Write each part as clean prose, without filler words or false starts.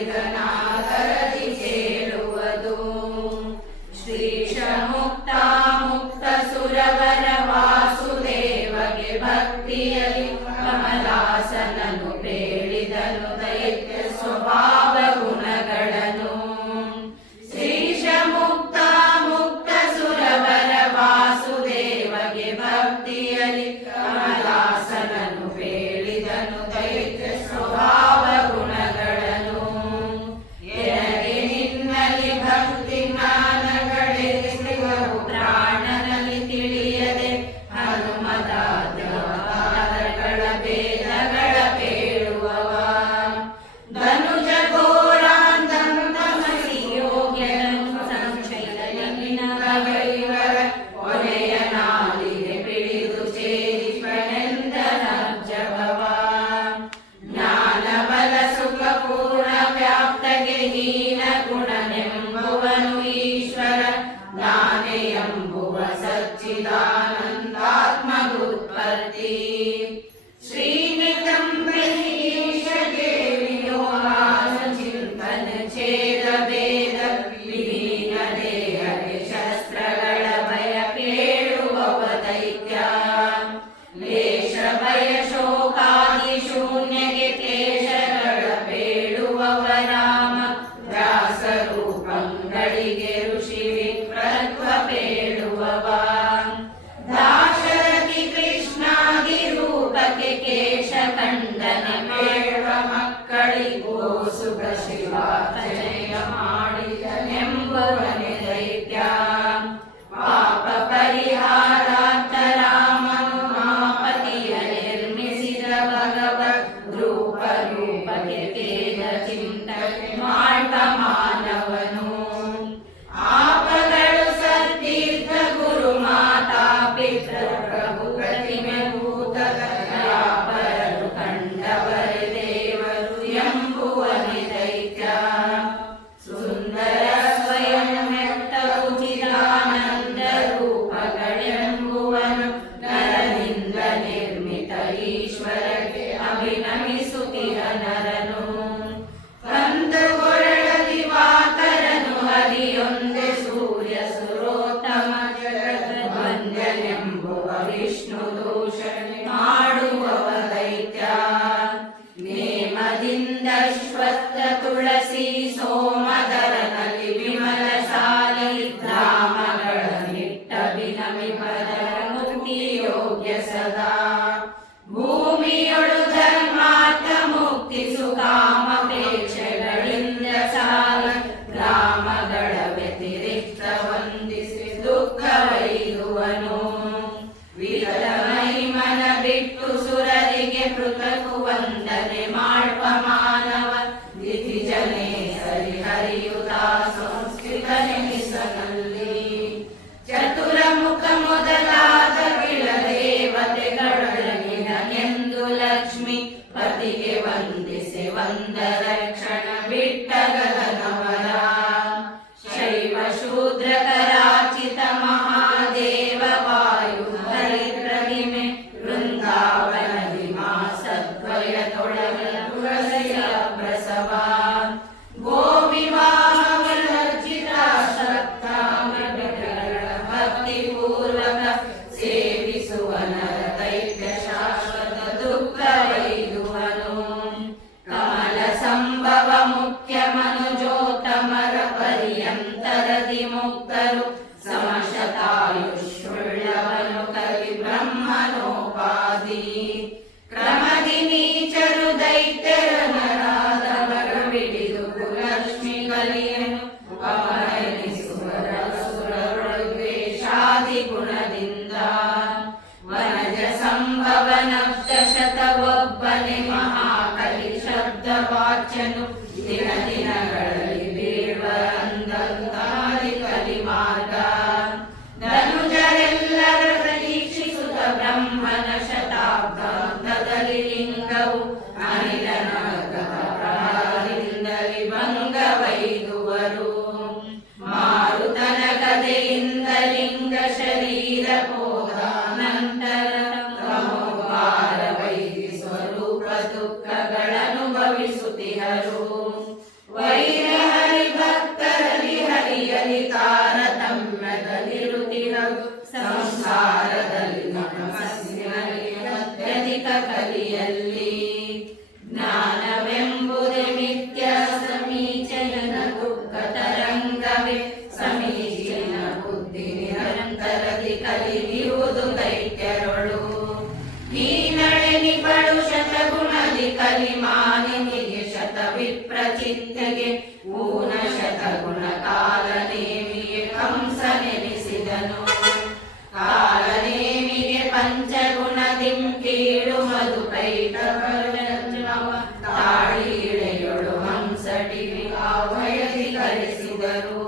ಇದನಾದರದಿ ಕೇಳುವುದು. ಶ್ರೀಶ ಮುಕ್ತ ಮುಕ್ತ ಸುರವರ ವಾಸುದೇವಗೆ ಭಕ್ತಿಯಲಿ ಕಮಲಾಸನನು ಬೇಡಿದನು ದೈತ್ಯ ಸ್ವಭಾವ ಗುಣಗಳನ್ನು. ಶ್ರೀಶ ಮುಕ್ತ ಮುಕ್ತ ಸುರವರ ವಾಸುದೇವಗೆ ಭಕ್ತಿಯಲಿ ಕಮಲಾಸನನು ಬೇಡಿದನು ದೈತ್ಯ ಸ್ವಭಾವ ಗುಣಗಳನ್ನು. ಎನಗೆ ನಿನ್ನಲ್ಲಿ ಭಕ್ತಿ ಜ್ಞಾನಗಳೆನಿಸುವವು ಪ್ರಾಣನಲ್ಲಿ ತಿಳಿಯದೆ ಹನುಮದಾದ್ಯಗಳ ಭೇದಗಳ ಬೇಡುವವ. ಧನುಜ ಘೋರಾಂತಮಸಿ ಯೋಗ್ಯನು ಸಂಶಯದಲ್ಲಿನಗೈವರ ಕೊನೆಯ ನಾಲಿಗೆ ಪಿಡಿದು ಸೇರಿಪನೆಂದನರ್ಜವವ. ಜ್ಞಾನ ಬಲ ಸುಖ ಪೂರ್ಣ ವ್ಯಾಪ್ತಗೆ ಹೀನ ಗುಣನೆಂಬುವನು ಈಶ್ವರ. ನಾನೇ ಎಂಬುವ ಸಚ್ಚಿದಾನಂದಾತ್ಮಗುತ್ಪತ್ತಿ. ಶ್ರೀನಿತಂಬರೀಶ ದೇವಿಯೋ ಚಿಂತನ ಛೇದ ಭೇದ ವಿಹೀನ ದೇಹಕ್ಕೆ ಶಸ್ತ್ರಗಳ ಭಯ ಕೇಳುವವ ದೈತ್ಯ. ಲೇಷ ಭಯ ಶೋಕಾದಿ ಶೂನ್ಯಗೆ ಕ್ಲೇಶಗಳ ಬೇಡುವವ ರಾಮ. ವ್ಯಾಸರೂಪಂಗಳಿಗೆ ಋಷಿ ವಿಪ್ರತ್ವ ಬೇಡುವವ. ದಾಶರಥಿ ಕೃಷ್ಣಾದಿ ರೂಪಕ್ಕೆ ಕೇಶ ಖಂಡನೆ ಬೇಡುವ ಮಕ್ಕಳಿಗೂ ಸುಖ ಶಿವಾರ್ಚನೆಯ ಮಾಡಿದನೆಂಬುವನೆ ದೈತ್ಯ. ಪಾಪ ಪರಿಹಾರಾರ್ಥ ರಾಮನು ಮಾಪತಿಯ ನಿರ್ಮಿಸಿದ ಭಗವದ್ ರೂಪ ರೂಪಕ್ಕೆ ಕೇದ ಚಿಂತನೆ ಮಾಡ ಮಾನವನು. ಆಪಗಳು ಸತ್ತೀರ್ಥ ಗುರು ಮಾತಾ ಪಿತೃ ಪ್ರಭು ಪ್ರತಿಮೆ ಭೂತರಾಪರರು ಕಂಡವರೆ ದೇವರು ಎಂಬುವನೆ ದೈತ್ಯ. ಸುಂದರ ಸ್ವಯಂ ವ್ಯಕ್ತ ಉಚಿತಾನಂದ ರೂಪಗಳೆಂಬುವನು ನರನಿಂದ ನಿರ್ಮಿತ ಈಶ್ವರಕ್ಕೆ ಅಭಿನಮಿಸುತ್ತಿರ ನರನು. ಕಂದುಗೊರಳದಿ ವಾಕರನು ಹರಿಯೊಂದೆ ಸೂರ್ಯ ಸುರೋತ್ತಮ ಜಗದ್ವಂದ್ಯನೆಂಬುವ ವಿಷ್ಣು ದೂಷಣೆ ಮಾಡುವವ ದೈತ್ಯ. ನೇಮದಿಂದ ಶ್ವತ್ಥ ತುಳಸಿ ಸೋಮದರನಲ್ಲಿ ವಿಮಲ ಶಾಲಿ ಧಾಮಗಳ ನಿಟ್ಟ ವಿನಮಿಪರ ಮುಕ್ತಿ ಯೋಗ್ಯ ಸದಾ. ಭೂಮಿಯೊಳು ಧರ್ಮಾರ್ಥ ಮುಕ್ತಿ ಸುಕಾಮಪೇಕ್ಷೆಗಳಿಂದ ಸಾಲ ಗ್ರಾಮಗಳ ವ್ಯತಿರಿಕ್ತ ವಂದಿಸಿ ದುಃಖವೈದುವನು. ವಿರಲ ಮಹಿಮನ ಬಿಟ್ಟು ಸುರರಿಗೆ ಪೃಥಕು ವಂದನೆ ಮಾಡ್ಪ ಮಾನವ. ದಿತಿಜನೆ ಸರಿಹರಿಯುತ ಸಂಸ್ಕೃತ ನೆಮಿಸನಲ್ಲಿ. ಚತುರ ಮುಖ ಮೊದಲಾದ ಗಿಳ ದೇವತೆಗಳೊಳಗಿನಗೆಂದು ಲಕ್ಷ್ಮಿ ಪತಿಗೆ ವಂದಿಸಿ ವಂದರಕ್ಷಣ ಬಿಟ್ಟಗದನವರ. ಶೈವ ಶೂದ್ರ ಕರಾಚಿತ ಮಹಾದೇವ ವಾಯು ಹರಿದ್ರಹಿಮೆ ವೃಂದಾವನದಿ ಮಾಸದ್ವಯ ತೊಳಗಲ ತುಳಸಿಯ ಪ್ರಸವ. ಗೋವಿವಾಹವರ್ಜಿತ ಸಪ್ತಾಮೃಗಳ ಭಕ್ತಿ ಪೂರ್ವಕ ಸೇವಿಸುವ ನರ ದೈತ್ಯ ಶಾಶ್ವತ ದುಃಖವೈದುವನು. ಕಮಲ ಸಂಭವ ಮುಖ್ಯ ಮನುಜೋತ್ತಮರ ಪರ್ಯಂತರದಿ ಮುಕ್ತರು. ಸಮಶತಾಯುಷ್ಯುಳ್ಳವನು ಕಲಿ ಬ್ರಹ್ಮನೋಪಾಧಿ. ಕ್ರಮದಿ ನೀಚರು ದೈತ್ಯರ ನರಾದವರ ಬಿಡಿದು ಲಕ್ಷ್ಮಿ ಕಲಿಯನು ಅಮರನಿಸುವರ ಸುರರೊಳು ದ್ವೇಷಾದಿ ಗುಣದಿಂದ. ವನಜ ಸಂಭವ ನಬ್ದ ಶತವೊಬ್ಬನೆ ಮಹಾಕಲಿ ಶಬ್ದ ವಾಚ್ಯನು. ದಿನ ದಿನಗಳಲ್ಲಿ ಬೀಳುವ ಅಂದಂತಾದಿ ಕಲಿ ಮಾರ್ಗ. ಧನುಜರೆಲ್ಲರ ಪ್ರತೀಕ್ಷಿಸುತ್ತ ಬ್ರಹ್ಮನ ಶತಾಬ್ದಾಂತದಲ್ಲಿ ಲಿಂಗವು ಅನಿಲನಾಗದ ಪ್ರಹಾರದಿಂದಲಿ ಭಂಗವೈದುವರು. ಮಾರುತನ ಗದೆಯಿಂದ ಲಿಂಗ ಶರೀರ ಹೋದಾನಂತರ ತಮೋಪಾರ ವೈದಿ ಸ್ವರೂಪ ದುಃಖಗಳನುಭವಿಸುತ್ತಿಹರು. ವಿಪ್ರಚಿತ್ತೆಗೆ ಊನ ಶತಗುಣ ಕಾಲನೇಮಿಗೆ ಕಂಸ ನೆನೆಸಿದನು. ಕಾಲನೇಮಿಗೆ ಪಂಚಗುಣದಿಂ ಕೀಳು ಮಧುಕೈಟ ತಾಳಿ ಇಳೆಯೊಳು ಹಂಸಟಿವಿ ಆವಯದಿ ಕರೆಸಿದರು.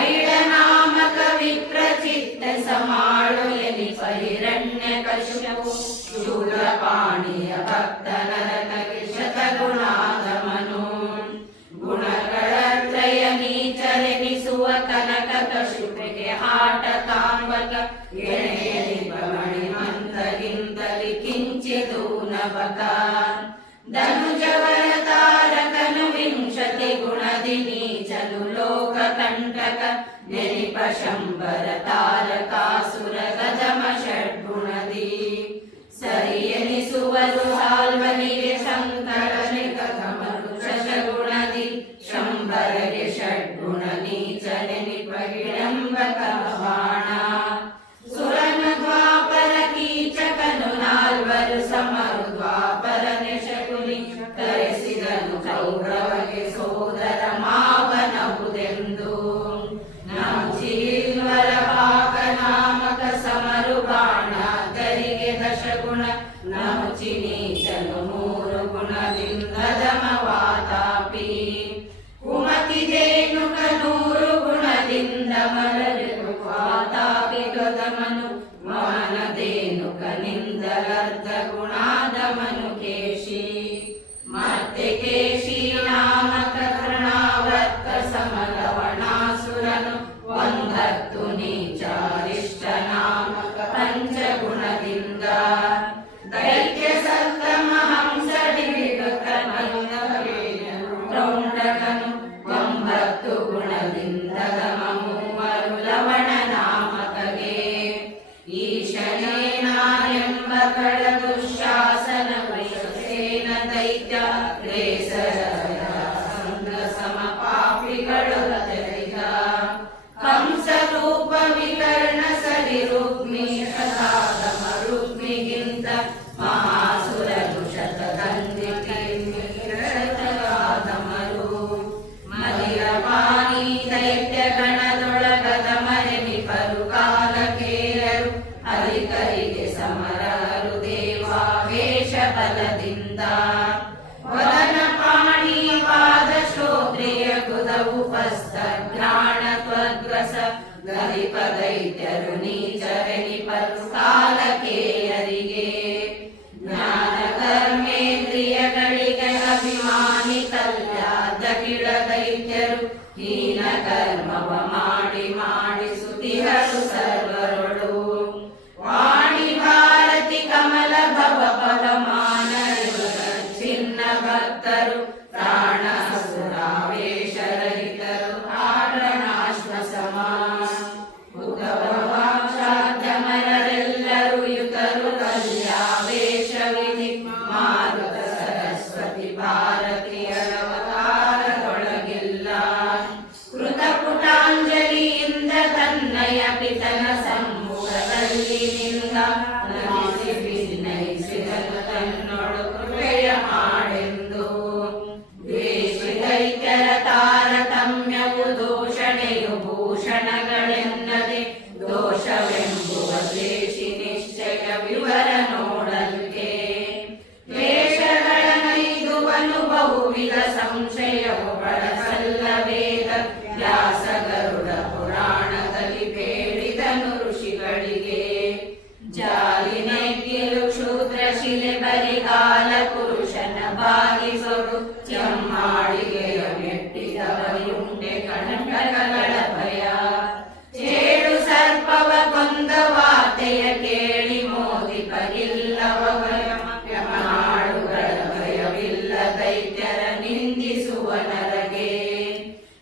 ಐಡ ನಾಮಕ ವಿಪ್ರಚಿತ್ತ ಸಮಾಳು ಎನಿಪ ಹಿರಣ್ಯಕಶಿಪು ಶೂಲಪಾಣಿಯ ಭಕ್ತ ನರಕಗೆ ಶತಗುಣಾಗಮನು. ಗುಣಗಳತ್ರಯ ನೀಚರೆನಿಸುವ ಕನಕ ಕಶುಪಿಗೆ ಹಾಟ ತಾಂಬಕ ಎಣೆಯಲಿ ಮಣಿಮಂತಗಿಂತಲಿ ಕಿಂಚಿದೂ ನಬಕ. ಧನುಜವರ ತಾರಕನು ವಿಂಶತಿ ಗುಣದಿ ನೀಚಲು ಲೋಕ ಕಂಟಕ ನೆನಿಪ ಶಂಬರ ತಾರಕಾಸುರ ಗದಮ ಷಡ್ಗುಣದಿ. ಸರಿಯೆನಿಸುವರು ಹಾಲ್ವನಿಗೆ ಶಂಕರನೆ ಕದಮರು ಶಶಗುಣದಿ. ಶಂಬರಗೆ ಷಡ್ಗುಣ ನೀಚ ನೆನಿಪ ಹಿಡಂಬಕ ಬಾಣ. ಸುರನ ದ್ವಾಪರ ಕೀಚಕನು ನಾಲ್ವರು ಸಮರು ದ್ವಾಪರ ನೆಶಕುನಿ ಕರೆಸಿದನು ಕೌರವಗೆ ಸೋದರ ಮಾವನಹುದೆಂದು. ನಮಚಿಲ್ವರ ಪಾಕ ನಾಮಕ ಸಮರು ಬಾಣ ಗರಿಗೆ ದಶಗುಣ ನಮಚಿ ನೀಚನು ಮೂರು ಗುಣದಿಂದದಮ ವಾತಾಪಿ. ಕುಮತಿ ಧೇನುಕ ನೂರು ಗುಣದಿಂದ ಮರಳು ವಾತಾಪಿ ಗದಮನು ಮನ ಧೇನುಕ ನಿಂದಲರ್ಧ ಗುಣಾದಮನು ಕೇಶಿ. ಮತ್ತೆ ಕೇಶಿ ನಾಮಕ ತೃಣಾವರ್ತ ಸಮಲವಣಾಸುರನು ಒಂದತ್ತು ನೀಚಾರಿಷ್ಟ ನಾಮಕ ಪಂಚಗುಣದಿಂದ. ದೈತ್ಯ ಸತ್ತಮ ಹಂಸ ಪ್ರೌಢಕನು ಒಂಬತ್ತು ಗುಣದಿಂದ ಮೂವರು ಲವಣ ನಾಮಕಗೆ. ಈಶನೇನಾನೆಂಬ ಕಳ ದುಶಾಸನ ವೈಶೇನ ದೈತ್ಯ ರೇಸರ ಸಮ ಪಾಪಿಗಳು ಜರಿಗ. ಕಂಸ ರೂಪ ವಿಕರ್ಣ ಸರಿ ರುಗ್ಮಿ ಶತಾಗಮ ರುಗ್ಮಿಗಿಂತ ಮಹಾಸುರರು ಶತಗಂಧಿಗಾದಮರು. ಮದಿರಪಾನಿ ದೈತ್ಯ ಗಣದೊಳಗದ ಮರೆನಿಪರು ಕಾಲಕೇರರು ಹರಿಕರಿಗೆ ಸಮರರು ದೇವಾವೇಶ ಬಲದಿಂದ. ವದನ ಪಾಣಿ ಪಾದ ಶ್ರೋತ್ರಿಯ ಕುದವು ಪಸ್ತ ಘ್ರಾಣ ತ್ವಗ್ರಸ ಗರಿಪ ದೈತ್ಯರು ನೀಚರೆನಿಪರು ಕಾಲಕೇಯರಿಗೆ. ಜ್ಞಾನ ಕರ್ಮೇಂದ್ರಿಯಗಳಿಗೆ ಅಭಿಮಾನಿ ಕಲ್ಯಾದ ಕಿಳ ದೈತ್ಯರು ಹೀನ ಕರ್ಮವ ಮಾಡಿ ಮಾಡಿಸುತ್ತಿಹರು ಸರ್ವರೊಳು. ವಾಣಿ ಭಾರತಿ ಕಮಲ ಭವ ಪವಮಾನ ಚಿನ್ನ ಭಕ್ತರು ಪ್ರಾಣ ಸುರಾವೇಶರಹಿತರು ಆರಣಾಶ್ವ ಸಮ. ಉದ್ಧವವಾಕ್ಷಾದ್ಯಮರೆಲ್ಲರೂ ಯುತರು ಕಲ್ಯಾವೇಶ ವಿಧಿ ಮಾರುತ ಸರಸ್ವತಿ ಭಾರತೀಯರವತಾರದೊಳಗಿಲ್ಲ. ಕೃತಪುಟಾಂಜಲಿಯಿಂದ ತನ್ನಯ ಪಿತನ ಸಮ್ಮುಖದಲ್ಲಿ ನಿಂದ ನಮಿಸಿ ವಿನಯಿಸಿದನು ತನ್ನೊಳು ಕೃಪೆಯ ಮಾಡೆಂದು. ದ್ವೇಷಿ ದೈತ್ಯರ ತಾರತಮ್ಯವು ದೂಷಣೆಯು ಭೂಷಣಗಳೆನ್ನದೆ ದೋಷವೆಂಬುವ ದ್ವೇಷಿ ನಿಶ್ಚಯ ವಿವರ ನೋಡಲಿಕೆ. ವೇಷಗಳ ನೈದುವನು ಬಹುವಿಧ ಸಂಶಯವು ಬಳಸಲ್ಲ ವೇದ ವ್ಯಾಸ ಗರುಡ ಪುರಾಣದಲ್ಲಿ ಬೇಡಿದನು ಋಷಿಗಳಿಗೆ. ಜಾಲಿ ನೆಗ್ಗಿಲು ಕ್ಷೂದ್ರ ಶಿಲೆ ಬರಿಗಾಲ ಪುರುಷನ ಬಾಗಿಸೊಡು ಚೆಮ್ಮಾಳಿಗೆಯ ಮೆಟ್ಟಿದವಯುಂಡೆ ಕಂಟಕಗಳ ಭಯ. ಚೇಳು ಸರ್ಪವ ಕೊಂದ ವಾರ್ತೆಯ ಕೇಳಿ ಮೋದಿ ಪರಿಲ್ಲವ ಮಾಡುಗಳ ಭಯವಿಲ್ಲ ದೈತ್ಯರ ನಿಂದಿಸುವ ನರಗೆ.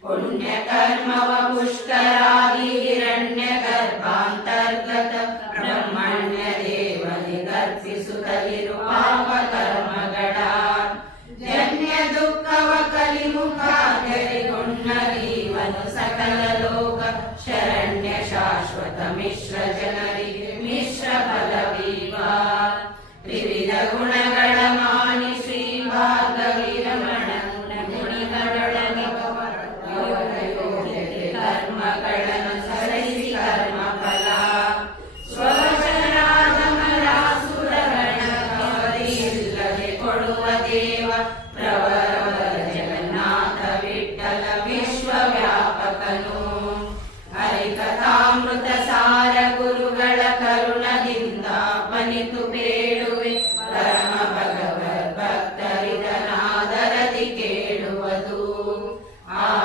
ಪುಣ್ಯ ಕರ್ಮವ ಪುಷ್ಕರಾದಿ ಹಿರಣ್ಯ ಗರ್ಭಾಂತರ್ಗತ ಬ್ರಹ್ಮಣ್ಯ ದೇವನಿ ಗರ್ಭಿಸುತ್ತಲಿರು ಪಾಪ ಕರ್ಮಗಳ. ಜನ್ಯ ದುಃಖವ ಕಲಿಮುಖಾಗರಿಗೊಂಡರೀವನು ಸಕಲ ಲೋಕ ಶರಣ್ಯ ಶಾಶ್ವತ ಮಿಶ್ರ ಜನರಿಗೆ ಮಿಶ್ರ ಫಲವೀವ. ತ್ರಿವಿಧ ಗುಣಗಳ ಮಾನಿ ಶ್ರೀ ಭಾಗವಿ ರಮಣ ಗುಣ ಸ್ಥಾಪಕನು. ಹರಿಕಥಾಮೃತ ಸಾರ ಗುರುಗಳ ಕರುಣದಿಂದ ಪನಿತು ಬೇಡುವೆ, ಪರಮ ಭಗವದ್ ಭಕ್ತರಿದನಾದರದಿ ಕೇಳುವುದು. ಆ